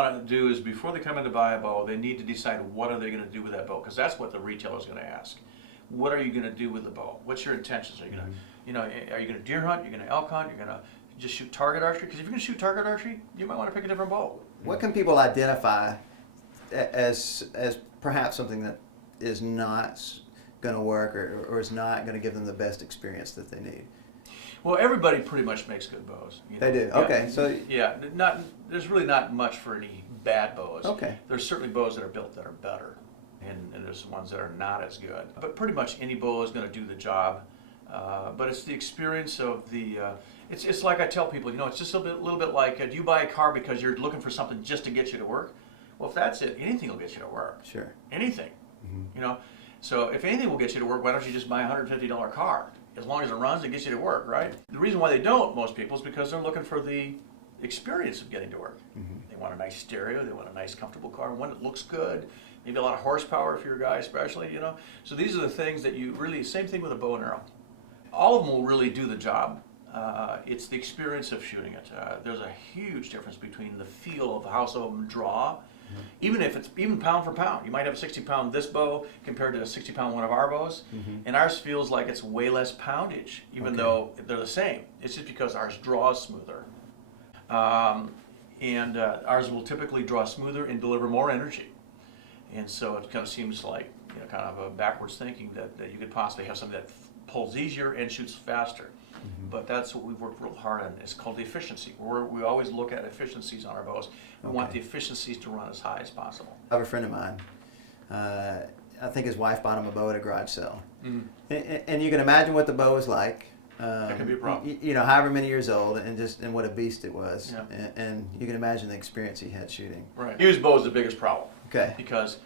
want to do is before they come in to buy a bow, they need to decide what are they going to do with that bow, because that's what the retailer is going to ask. What are you going to do with the bow? What's your intentions? Are you going to, are you going to deer hunt? You're going to elk hunt? You're going to just shoot target archery? Because if you're going to shoot target archery, you might want to pick a different bow. What can people identify as perhaps something that is not going to work or is not going to give them the best experience that they need? Well, everybody pretty much makes good bows. They do. Yeah. Okay, so There's really not much for any bad bows. Okay. There's certainly bows that are built that are better, and there's ones that are not as good. But pretty much any bow is going to do the job. But it's the experience of the. It's like I tell people, it's just a little bit like, do you buy a car because you're looking for something just to get you to work? Well, if that's it, anything will get you to work. Sure. Anything. So if anything will get you to work, why don't you just buy a $150 car? As long as it runs, it gets you to work, right? The reason why they don't, most people, is because they're looking for the experience of getting to work. They want a nice stereo, they want a nice, comfortable car, one that looks good, maybe a lot of horsepower if you're a guy especially, So these are the things that you really, same thing with a bow and arrow. All of them will really do the job. It's the experience of shooting it. There's a huge difference between the feel of how some of them draw, even if it's pound for pound. You might have a 60-pound this bow compared to a 60-pound one of our bows, and ours feels like it's way less poundage, even though they're the same. It's just because ours draws smoother. And ours will typically draw smoother and deliver more energy. And so it kind of seems like, kind of a backwards thinking that you could possibly have something that pulls easier and shoots faster. But that's what we've worked real hard on. It's called the efficiency. We always look at efficiencies on our bows. We want the efficiencies to run as high as possible. I have a friend of mine. I think his wife bought him a bow at a garage sale. And you can imagine what the bow was like. That can be a problem. However many years old, and what a beast it was. Yeah. And you can imagine the experience he had shooting. Right. Used bow is the biggest problem. Okay. Because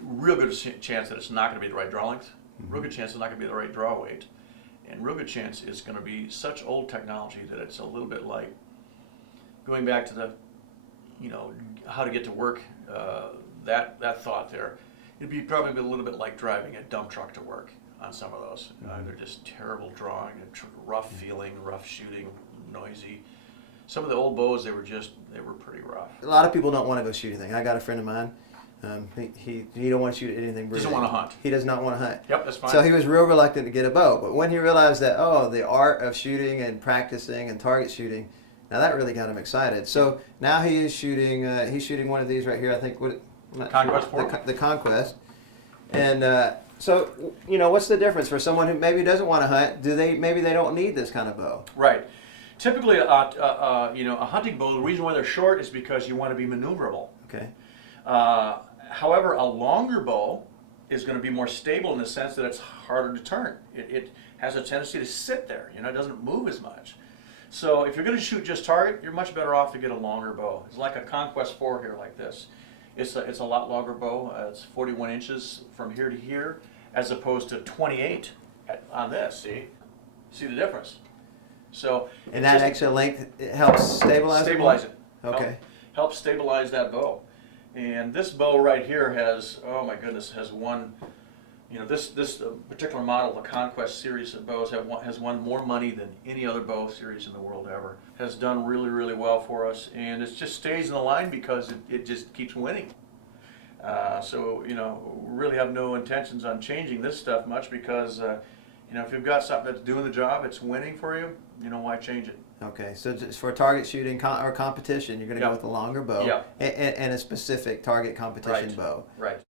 real good chance that it's not going to be the right draw length. Real good chance it's not going to be the right draw weight. And real good chance it's going to be such old technology that it's a little bit like going back to the, how to get to work, that thought there. It'd be probably a little bit like driving a dump truck to work on some of those. They're just terrible drawing, rough feeling, rough shooting, noisy. Some of the old bows, they were pretty rough. A lot of people don't want to go shoot anything. I got a friend of mine. He don't want to shoot anything. Doesn't want to hunt. He does not want to hunt. Yep, that's fine. So he was real reluctant to get a bow. But when he realized that, the art of shooting and practicing and target shooting, now that really got him excited. So now he is shooting. He's shooting one of these right here. I think Conquest 4? The Conquest. And so what's the difference for someone who maybe doesn't want to hunt? Maybe they don't need this kind of bow? Right. Typically, a hunting bow. The reason why they're short is because you want to be maneuverable. Okay. However, a longer bow is going to be more stable in the sense that it's harder to turn. It has a tendency to sit there. It doesn't move as much. So if you're going to shoot just target, you're much better off to get a longer bow. It's like a Conquest 4 here, like this. It's a lot longer bow. It's 41 inches from here to here, as opposed to 28 on this. See the difference? So and that extra length, it helps stabilize it. Okay. Helps stabilize that bow. And this bow right here has, oh my goodness, has won, this particular model, the Conquest series of bows, has won more money than any other bow series in the world ever. Has done really, really well for us, and it just stays in the line because it just keeps winning. So, really have no intentions on changing this stuff much because, if you've got something that's doing the job, it's winning for you, why change it? Okay, so just for target shooting or competition, you're going to go with a longer bow and a specific target competition bow. Right.